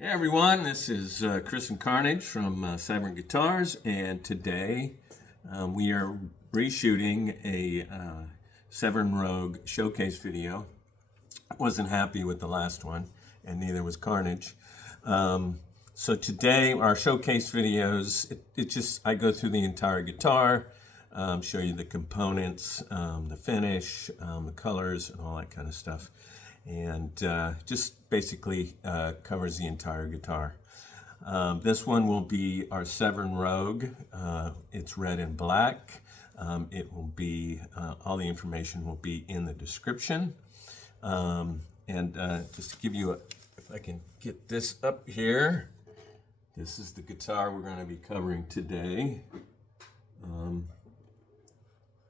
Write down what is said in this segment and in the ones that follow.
Hey everyone, this is Chris and Carnage from Severin Guitars, and today we are reshooting a Severin Rogue showcase video. I wasn't happy with the last one, and neither was Carnage. So today, our showcase videos, I go through the entire guitar, show you the components, the finish, the colors, and all that kind of stuff. And just basically covers the entire guitar. This one will be our Severin Rogue. It's red and black. It will be, all the information will be in the description. Just to give you if I can get this up here, this is the guitar we're going to be covering today.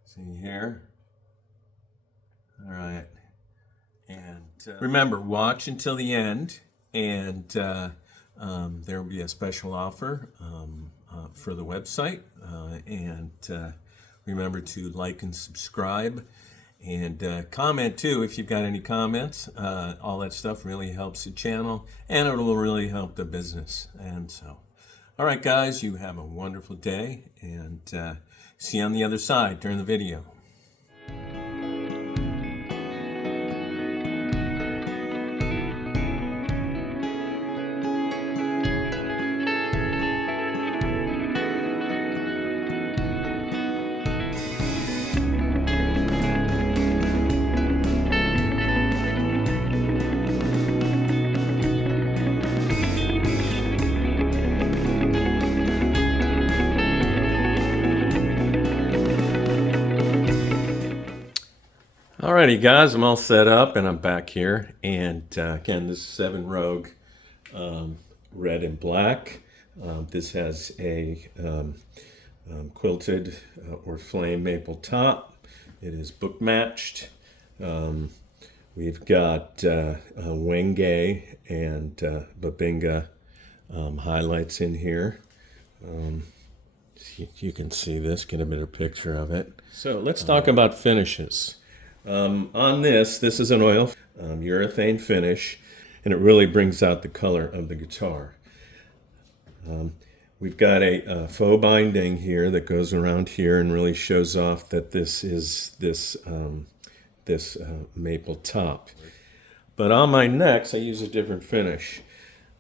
See here? All right. And remember, watch until the end, and there will be a special offer for the website. Remember to like and subscribe, and comment too if you've got any comments. All that stuff really helps the channel, and it will really help the business. And so, all right, guys, you have a wonderful day, and see you on the other side during the video. Alrighty, guys, I'm all set up and I'm back here. And again, this is Severin Rogue red and black. This has a quilted or flame maple top. It is book matched. We've got Wenge and Babinga highlights in here. You can see this, get a better picture of it. So let's talk about finishes. On this is an oil urethane finish, and it really brings out the color of the guitar. We've got a faux binding here that goes around here and really shows off that this is this maple top. But on my necks, I use a different finish.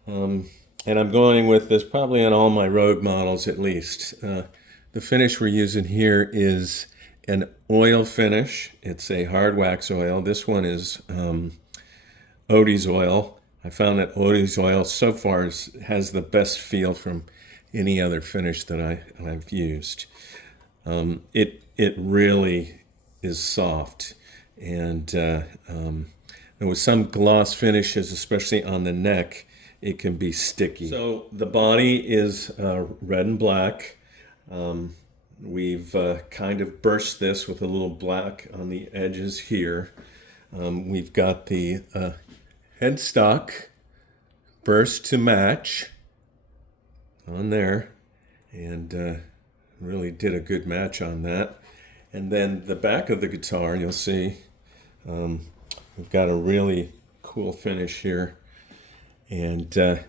And I'm going with this probably on all my Rogue models at least. The finish we're using here is an oil finish. It's a hard wax oil. This one is Odie's oil. I found that Odie's oil so far has the best feel from any other finish that I've used. It really is soft, and with some gloss finishes, especially on the neck, it can be sticky. So the body is red and black. We've kind of burst this with a little black on the edges here. We've got the headstock burst to match on there, and really did a good match on that. And then the back of the guitar, you'll see, we've got a really cool finish here. And a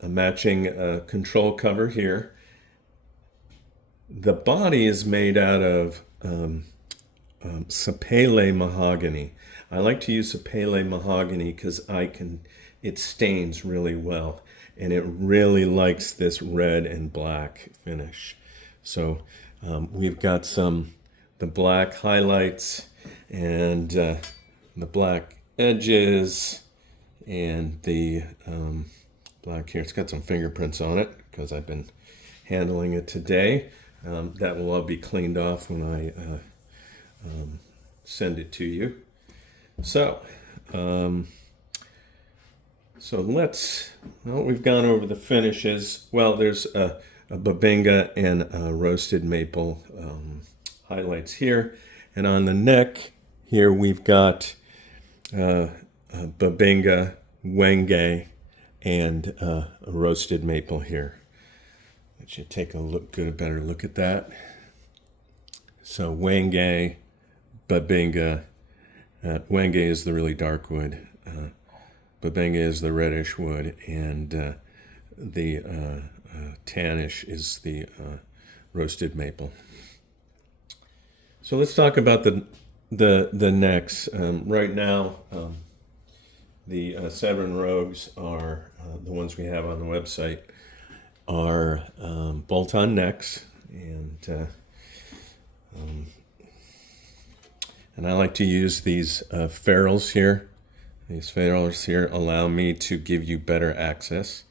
matching control cover here. The body is made out of sapele mahogany. I like to use sapele mahogany because it stains really well, and it really likes this red and black finish. So we've got the black highlights and the black edges and the black here. It's got some fingerprints on it because I've been handling it today. That will all be cleaned off when I send it to you. So we've gone over the finishes. Well, there's a Babinga and a roasted maple highlights here. And on the neck here, we've got Babinga, Wenge, and a roasted maple here. Let you take a better look at that. So Wenge, Babinga. Wenge is the really dark wood. Babenga is the reddish wood, and the tannish is the roasted maple. So let's talk about the necks. Right now, the Severin Rogues are the ones we have on the website are bolt-on necks, and I like to use these ferrules here. These ferrules here allow me to give you better access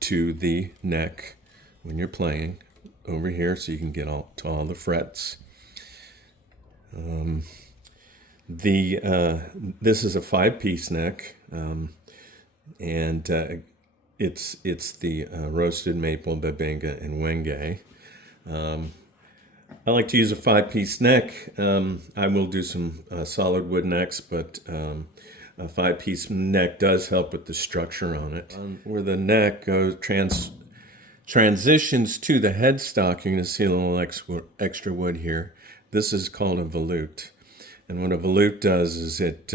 to the neck when you're playing over here, so you can get to all the frets. This is a 5-piece neck, and it's the roasted maple, Babenga, and Wenge. I like to use a 5-piece neck. I will do some solid wood necks, but a 5-piece neck does help with the structure on it. Where the neck goes transitions to the headstock, you're going to see a little extra wood here. This is called a volute. And what a volute does is it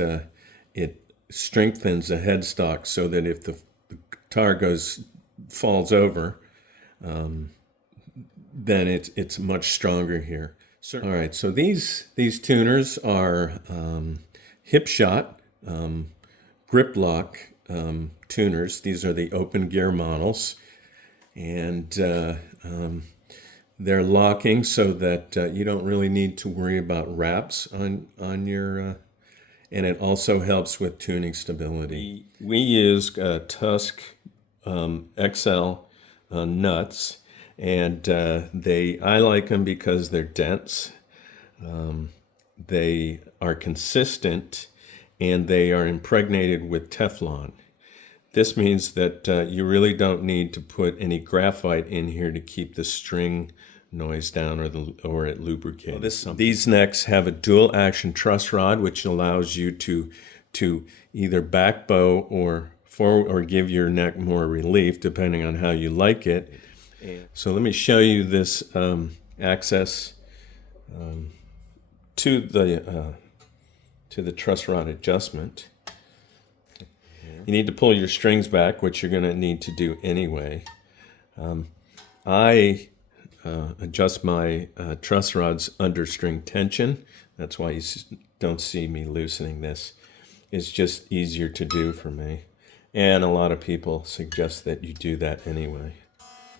strengthens the headstock so that if the guitar falls over, then it's much stronger here. All right, so these tuners are hip shot grip lock tuners. These are the open gear models, and they're locking so that you don't really need to worry about wraps on your, and it also helps with tuning stability. We use Tusk XL nuts, and I like them because they're dense, they are consistent, and they are impregnated with Teflon. This means that you really don't need to put any graphite in here to keep the string noise down or it lubricates. These necks have a dual action truss rod, which allows you to either back bow or give your neck more relief depending on how you like it. So let me show you this access to the truss rod adjustment. You need to pull your strings back, which you're going to need to do anyway. I adjust my truss rods under string tension. That's why you don't see me loosening this. It's just easier to do for me. And a lot of people suggest that you do that anyway.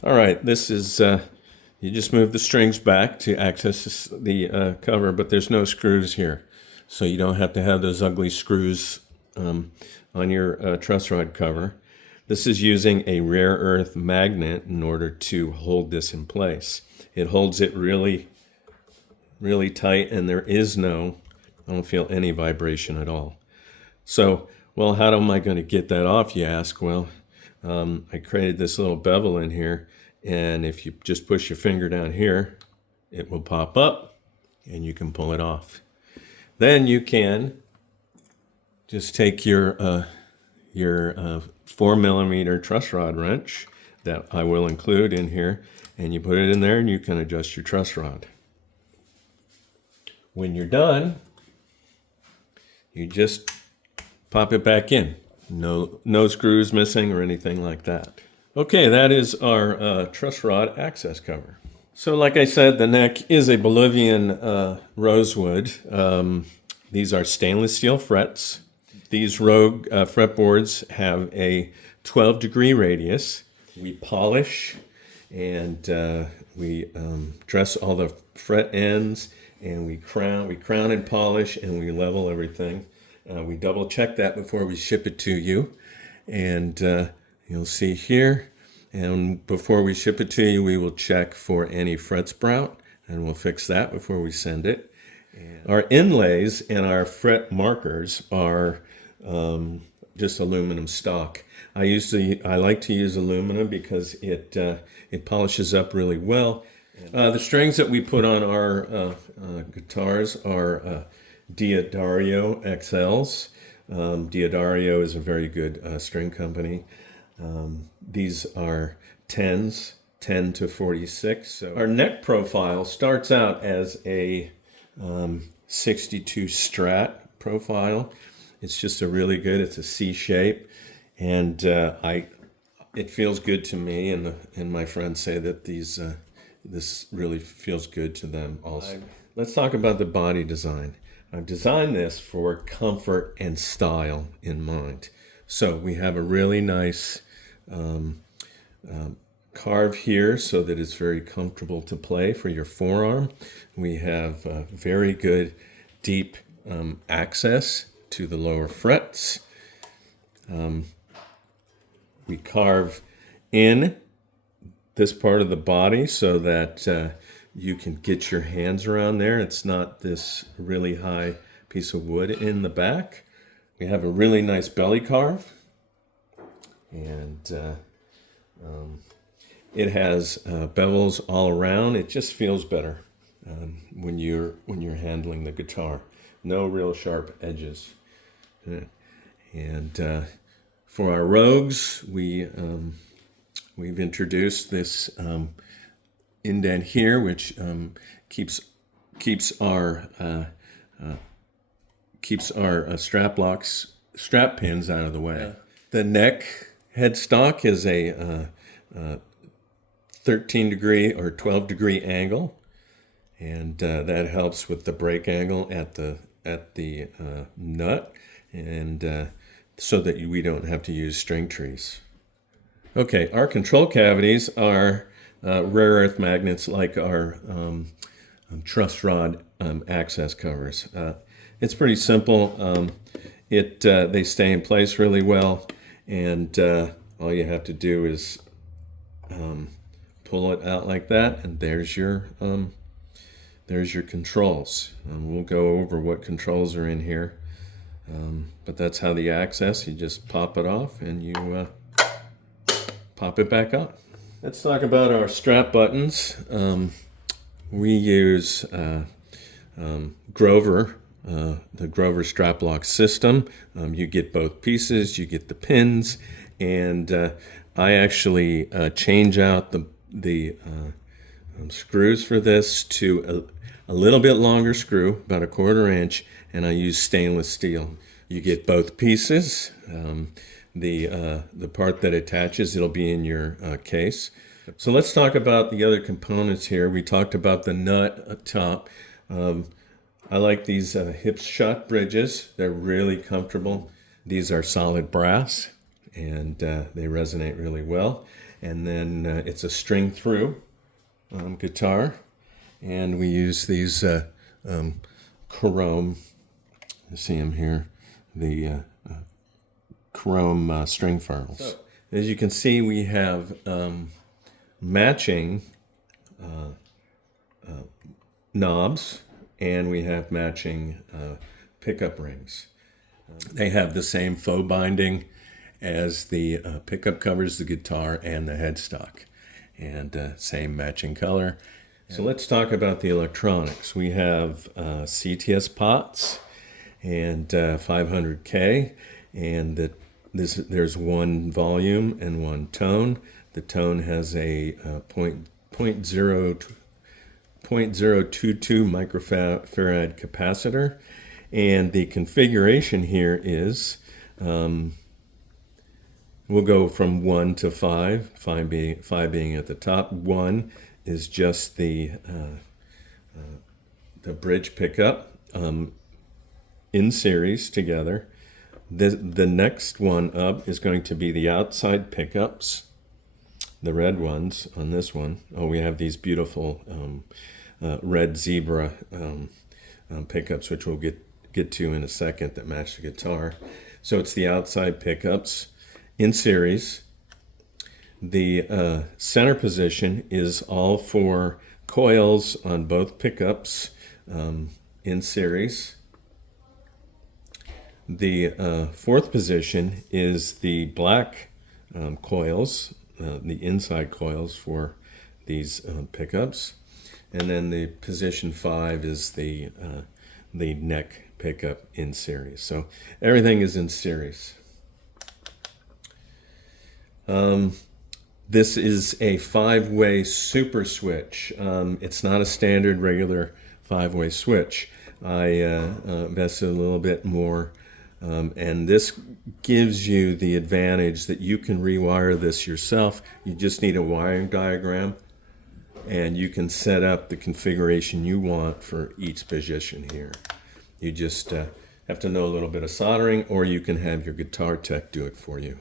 All right, this is, you just move the strings back to access the cover, but there's no screws here. So you don't have to have those ugly screws on your truss rod cover. This is using a rare earth magnet in order to hold this in place. It holds it really, really tight, and I don't feel any vibration at all. So, well, how am I going to get that off, you ask? Well, I created this little bevel in here, and if you just push your finger down here, it will pop up, and you can pull it off. Then you can just take your 4mm truss rod wrench that I will include in here, and you put it in there, and you can adjust your truss rod. When you're done, you just pop it back in. No screws missing or anything like that. Okay, that is our truss rod access cover. So like I said, the neck is a Bolivian rosewood. These are stainless steel frets. These Rogue fretboards have a 12-degree radius. We polish and we dress all the fret ends, and we crown and polish, and we level everything. We double check that before we ship it to you, and you'll see here. And before we ship it to you, we will check for any fret sprout, and we'll fix that before we send it. Our inlays and our fret markers are just aluminum stock. I like to use aluminum because it polishes up really well. The strings that we put on our guitars are Diodario XLs. Diodario is a very good string company. These are 10s, 10 to 46. So our neck profile starts out as a 62 Strat profile. It's just it's a C shape. and it feels good to me, and my friends say that this really feels good to them also. Let's talk about the body design. I've designed this for comfort and style in mind. So we have a really nice carve here so that it's very comfortable to play for your forearm. We have very good deep access to the lower frets. We carve in this part of the body so that you can get your hands around there. It's not this really high piece of wood in the back. We have a really nice belly carve, and it has bevels all around. It just feels better when you're handling the guitar. No real sharp edges. And for our Rogues, we've introduced this indent here, which keeps our strap pins out of the way. The neck headstock is a 13-degree or 12-degree angle, and that helps with the break angle at the nut, and so that we don't have to use string trees. Okay, our control cavities are rare earth magnets, like our truss rod access covers. It's pretty simple. They stay in place really well, and all you have to do is pull it out like that, and there's your controls. We'll go over what controls are in here, but that's how the access. You just pop it off and you pop it back up. Let's talk about our strap buttons. We use Grover, the Grover strap lock system. You get both pieces, you get the pins, and I actually change out the screws for this to a little bit longer screw, about 1/4 inch, and I use stainless steel. You get both pieces. The part that attaches, it'll be in your case. So let's talk about the other components here. We talked about the nut up top. I like these hip shot bridges. They're really comfortable. These are solid brass, and they resonate really well. And then it's a string through guitar, and we use these chrome. You see them here, the chrome string ferrules. So, as you can see, we have matching knobs, and we have matching pickup rings. They have the same faux binding as the pickup covers, the guitar, and the headstock, and same matching color. So let's talk about the electronics. We have CTS pots and 500K, and there's one volume and one tone. The tone has a 0.022 microfarad capacitor, and the configuration here is we'll go from 1 to 5, 5 being at the top. 1 is just the bridge pickup in series together. The next one up is going to be the outside pickups, the red ones on this one. Oh, we have these beautiful red zebra pickups, which we'll get to in a second, that match the guitar. So it's the outside pickups in series. The center position is all 4 coils on both pickups in series. The 4th position is the black coils, the inside coils for these pickups. And then the position 5 is the neck pickup in series. So everything is in series. This is a 5-way super switch. It's not a standard regular 5-way switch. I invested a little bit more And this gives you the advantage that you can rewire this yourself. You just need a wiring diagram, and you can set up the configuration you want for each position here. You just have to know a little bit of soldering, or you can have your guitar tech do it for you.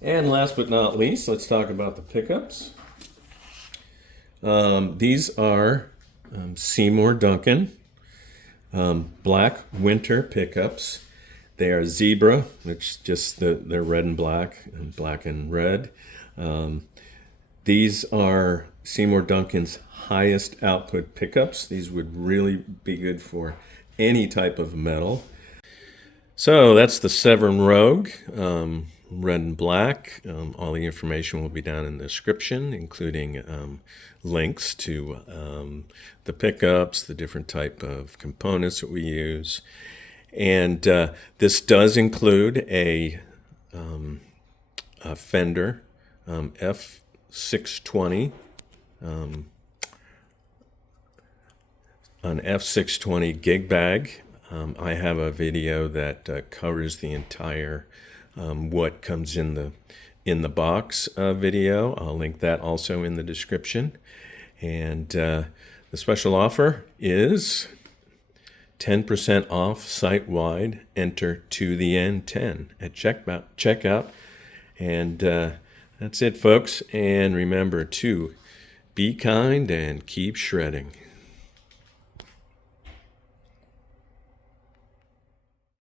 And last but not least, let's talk about the pickups. These are Seymour Duncan black winter pickups. They are zebra, which just they're red and black and red. These are Seymour Duncan's highest output pickups. These would really be good for any type of metal. So that's the Severin Rogue, red and black. All the information will be down in the description, including links to the pickups, the different type of components that we use. And this does include a Fender F620, an F620 gig bag. I have a video that covers the entire what comes in the box video. I'll link that also in the description. And the special offer is 10% off site-wide. Enter to the N10 at checkout. And that's it, folks. And remember to be kind and keep shredding.